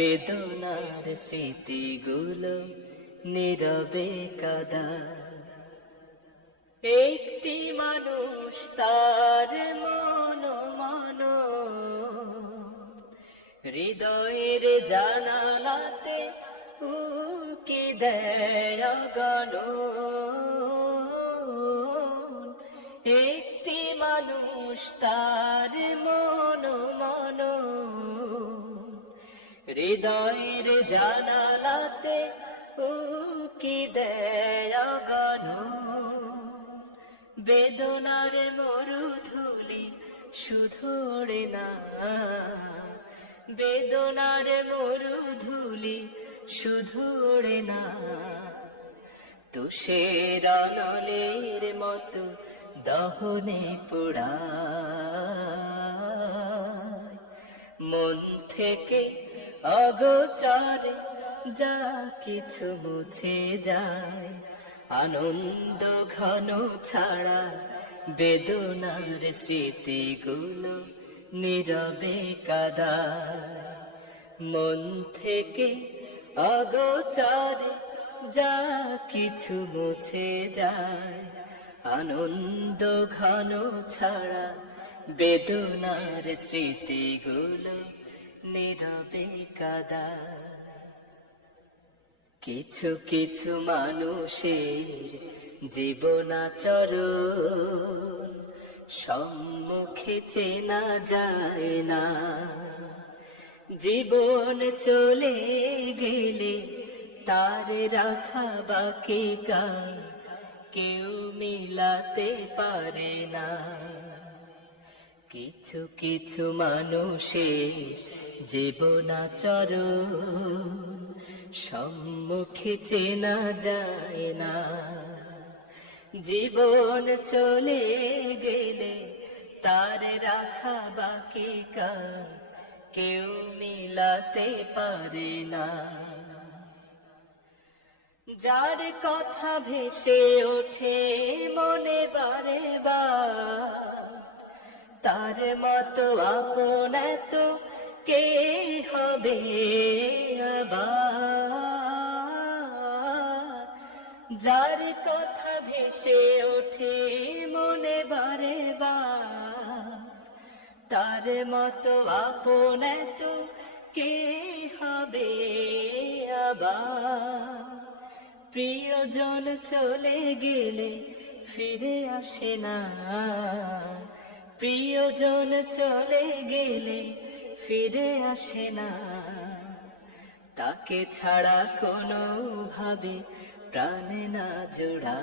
বেদনার স্মৃতিগুলো নীরবে কাঁদায়। একটি মানুষ তার মন হৃদয়ের জানালাতে উকি দেয় অগণন। একটি মানুষ তার মন হৃদয়ের জানালাতে উকি দেয় অগণন। বেদনার মরুধুলি শুধু ওড়ে না, বেদনার মরুধুলি শুধু ওড়ে না, তুষের আনলের মতো দহনে পোড়ায়। মন থেকে অগোচরে যা কিছু মুছে যায়, আনন্দ ঘন ছাড়া বেদনার স্মৃতিগুলো নীরবে কাঁদায়। মন থেকে অগোচরে যা কিছু মুছে যায়, আনন্দ ঘন ছাড়া বেদনার স্মৃতিগুলো নীরবে কাঁদায়। কিছু কিছু মানুষের জীবনাচরণ সম্মুখে চেনা যায় না। জীবন চলে গেলে তার রাখা বাকি কাজ কেউ মিলাতে পারে না। কিছু কিছু মানুষের জীবনাচরণ সম্মুখে চেনা যায় না। জীবন চলে গেলে তার রাখা বাকি কাজ কেউ মিলাতে পারে না। যার কথা ভেসে ওঠে মনে বারে বার, তার মতো আপন এত কে হবে আবার। যার কথা ভেসে ওঠে মনে বারে বার, তার মতো আপন এত কে হবে আবার। প্রিয়জন চলে গেলে ফিরে আসে না, প্রিয়জন চলে গেলে ফিরে আসে না। তাকে ছাড়া কোনো ভাবে প্রাণে না জোড়া।